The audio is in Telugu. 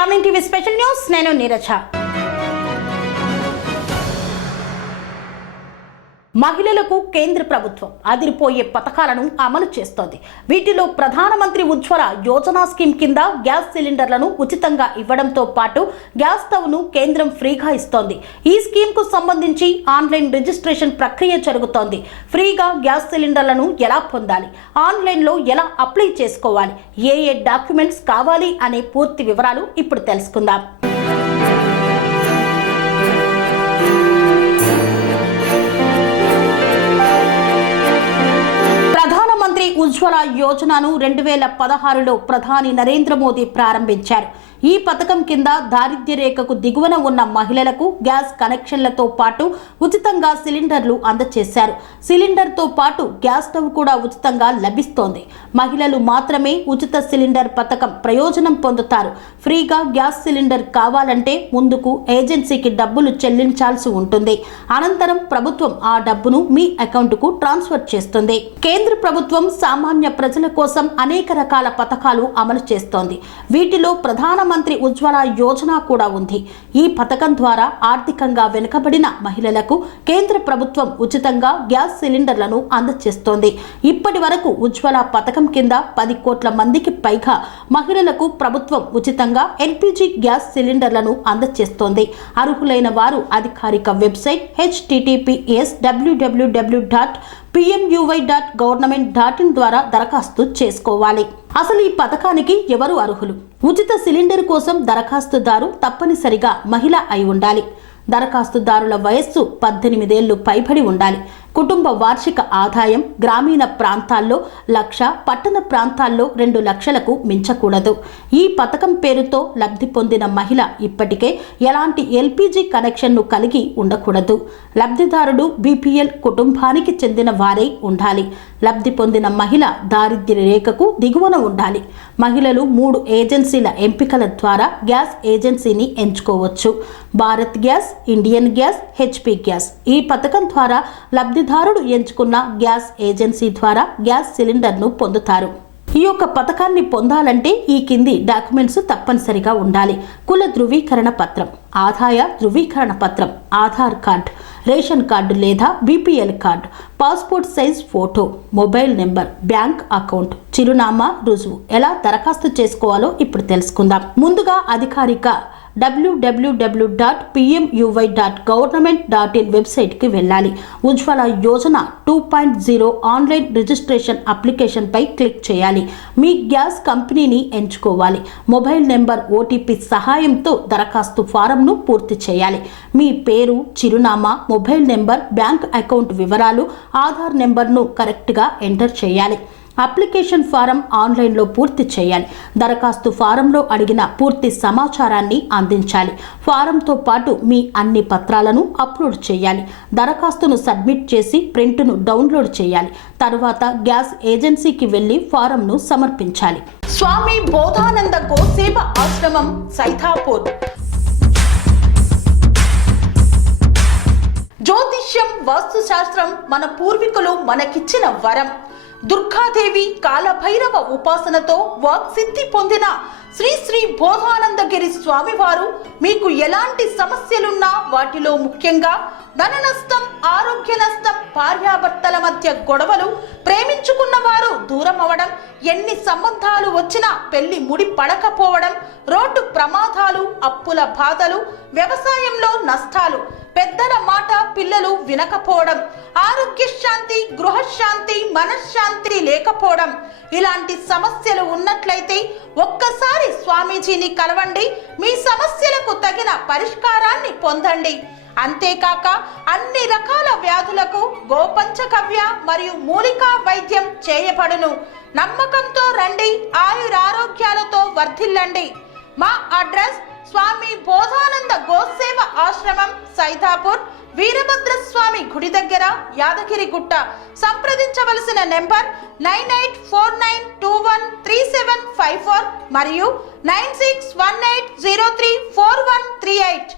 స్టార్ టీవీ స్పెషల్ న్యూస్ నేను నీరజ. మహిళలకు కేంద్ర ప్రభుత్వం అదిరిపోయే పథకాలను అమలు చేస్తోంది. వీటిలో ప్రధానమంత్రి ఉజ్వల యోజన స్కీమ్ కింద గ్యాస్ సిలిండర్లను ఉచితంగా ఇవ్వడంతో పాటు గ్యాస్ స్టవ్ను కేంద్రం ఫ్రీగా ఇస్తోంది. ఈ స్కీమ్ కు సంబంధించి ఆన్లైన్ రిజిస్ట్రేషన్ ప్రక్రియ జరుగుతోంది. ఫ్రీగా గ్యాస్ సిలిండర్లను ఎలా పొందాలి, ఆన్లైన్లో ఎలా అప్లై చేసుకోవాలి, ఏ డాక్యుమెంట్స్ కావాలి అనే పూర్తి వివరాలు ఇప్పుడు తెలుసుకుందాం. ప్రధానమంత్రి ఉజ్వల యోజనను 2016లో ప్రధాని నరేంద్ర మోదీ ప్రారంభించారు. ఈ పథకం కింద దారిద్ర్య రేఖకు దిగువన ఉన్న మహిళలకు గ్యాస్ కనెక్షన్లతో పాటు ఉచితంగా సిలిండర్లు అందజేశారు. సిలిండర్తో పాటు గ్యాస్ స్టవ్ కూడా ఉచితంగా లభిస్తోంది. మహిళలు మాత్రమే ఉచిత సిలిండర్ పథకం ప్రయోజనం పొందుతారు. ఫ్రీగా గ్యాస్ సిలిండర్ కావాలంటే ముందుకు ఏజెన్సీకి డబ్బులు చెల్లించాల్సి ఉంటుంది. అనంతరం ప్రభుత్వం ఆ డబ్బును మీ అకౌంట్కు ట్రాన్స్ఫర్ చేస్తుంది. కేంద్ర ప్రభుత్వం సామాన్య ప్రజల కోసం అనేక రకాల పథకాలు అమలు చేస్తోంది. వీటిలో ప్రధానమంత్రి ఉజ్వల యోజన కూడా ఉంది. ఈ పథకం ద్వారా ఆర్థికంగా వెనుకబడిన మహిళలకు కేంద్ర ప్రభుత్వం ఉచితంగా గ్యాస్ సిలిండర్లను అందజేస్తోంది. ఇప్పటి వరకు ఉజ్వల పథకం కింద 10 కోట్ల మందికి పైగా మహిళలకు ప్రభుత్వం ఉచితంగా ఎల్పిజి గ్యాస్ సిలిండర్లను అందజేస్తోంది. అర్హులైన వారు అధికారిక వెబ్సైట్ https://www.pmuy.government.in ద్వారా దరఖాస్తు చేసుకోవాలి. అసలు ఈ పథకానికి ఎవరు అర్హులు? ఉచిత సిలిండర్ కోసం దరఖాస్తుదారు తప్పనిసరిగా మహిళ అయి ఉండాలి. దరఖాస్తుదారుల వయస్సు 18 ఏళ్లు పైబడి ఉండాలి. కుటుంబ వార్షిక ఆదాయం గ్రామీణ ప్రాంతాల్లో 1,00,000, పట్టణ ప్రాంతాల్లో 2 లక్షలకు మించకూడదు. ఈ పథకం పేరుతో లబ్ధి పొందిన మహిళ ఇప్పటికే ఎలాంటి ఎల్పిజి కనెక్షన్ను కలిగి ఉండకూడదు. లబ్ధిదారుడు బీపీఎల్ కుటుంబానికి చెందిన వారై ఉండాలి. లబ్ధి పొందిన మహిళ దారిద్ర్య రేఖకు దిగువన ఉండాలి. మహిళలు 3 ఏజెన్సీల ఎంపికల ద్వారా గ్యాస్ ఏజెన్సీని ఎంచుకోవచ్చు. Bharat gas, Indian gas, HP gas. ఈ పథకం ద్వారా లబ్ధిదారుడు ఎంచుకున్న గ్యాస్ ఏజెన్సీ ద్వారా గ్యాస్ సిలిండర్ను పొందుతారు. ఈ యొక్క పథకాన్ని పొందాలంటే ఈ కింది డాక్యుమెంట్స్ తప్పనిసరిగా ఉండాలి. కుల ధృవీకరణ పత్రం, ఆదాయ ధృవీకరణ పత్రం, ఆధార్ కార్డు, రేషన్ కార్డు లేదా BPL card, passport size photo, mobile number, bank account, చిరునామా రుజువు. ఎలా దరఖాస్తు చేసుకోవాలో ఇప్పుడు తెలుసుకుందాం. ముందుగా అధికారిక www.pmuy.government.in వెబ్సైట్కి వెళ్ళాలి. Ujjwala Yojana 2.0 online registration అప్లికేషన్పై click చేయాలి. మీ గ్యాస్ కంపెనీని ఎంచుకోవాలి. మొబైల్ నెంబర్, ఓటీపీ సహాయంతో దరఖాస్తు ఫారంను పూర్తి చేయాలి. మీ పేరు, చిరునామా, మొబైల్ నెంబర్, బ్యాంక్ అకౌంట్ వివరాలు, ఆధార్ నెంబర్ను కరెక్ట్గా ఎంటర్ చేయాలి. అప్లికేషన్ ఫారం ఆన్లైన్లో పూర్తి చేయాలి. దరఖాస్తు ఫారంలో అడిగిన పూర్తి సమాచారాన్ని అందించాలి. ఫారంతో పాటు మీ అన్ని పత్రాలను అప్లోడ్ చేయాలి. దరఖాస్తును సబ్మిట్ చేసి ప్రింట్ను డౌన్లోడ్ చేయాలి. తరువాత గ్యాస్ ఏజెన్సీకి వెళ్లి ఫారంను సమర్పించాలి. స్వామి బోధానంద గోసేవ ఆశ్రమం, సైథాపూర్. జ్యోతిష్యం, వాస్తుశాస్త్రం మన పూర్వీకులు మనకిచ్చిన వరం. దుర్గాదేవి, కాలభైరవ ఉపాసనతో వాక్సిద్ధి పొందిన శ్రీ శ్రీ బోధానందగిరి స్వామివారు మీకు ఎలాంటి సమస్యలున్నా, వాటిలో ముఖ్యంగా ధన నష్టం, ఆరోగ్య నష్టం, భార్యాభర్తల మధ్య గొడవలు, ప్రేమించుకున్న వారు దూరం అవడం, ఎన్ని సంబంధాలు వచ్చినా పెళ్లి ముడి పడకపోవడం, రోడ్డు ప్రమాదాలు, అప్పుల బాధలు, వ్యవసాయంలో నష్టాలు, పెద్దల మాట పిల్లలు వినకపోవడం, ఆరోగ్య శాంతి, గృహశాంతి, మనశ్శాంతి లేకపోవడం, ఇలాంటి సమస్యలు ఉన్నట్లయితే ఒక్కసారి స్వామీజీని కలవండి. మీ సమస్యలకు తగిన పరిష్కారాన్ని పొందండి. అంతేకాక అన్ని రకాల వ్యాధులకు గోపంచగవ్య మరియు మూలికా వైద్యం చేయబడును. నమ్మకంతో రండి, ఆయురారోగ్యాలతో వర్ధిల్లండి. మా అడ్రస్ స్వామి బోధానంద గోసేవ ఆశ్రమం, సైథాపూర్, వీరభద్రస్వామి గుడి దగ్గర, యాదగిరిగుట్ట. సంప్రదించవలసిన నెంబర్ 9849213754 మరియు 9618034138.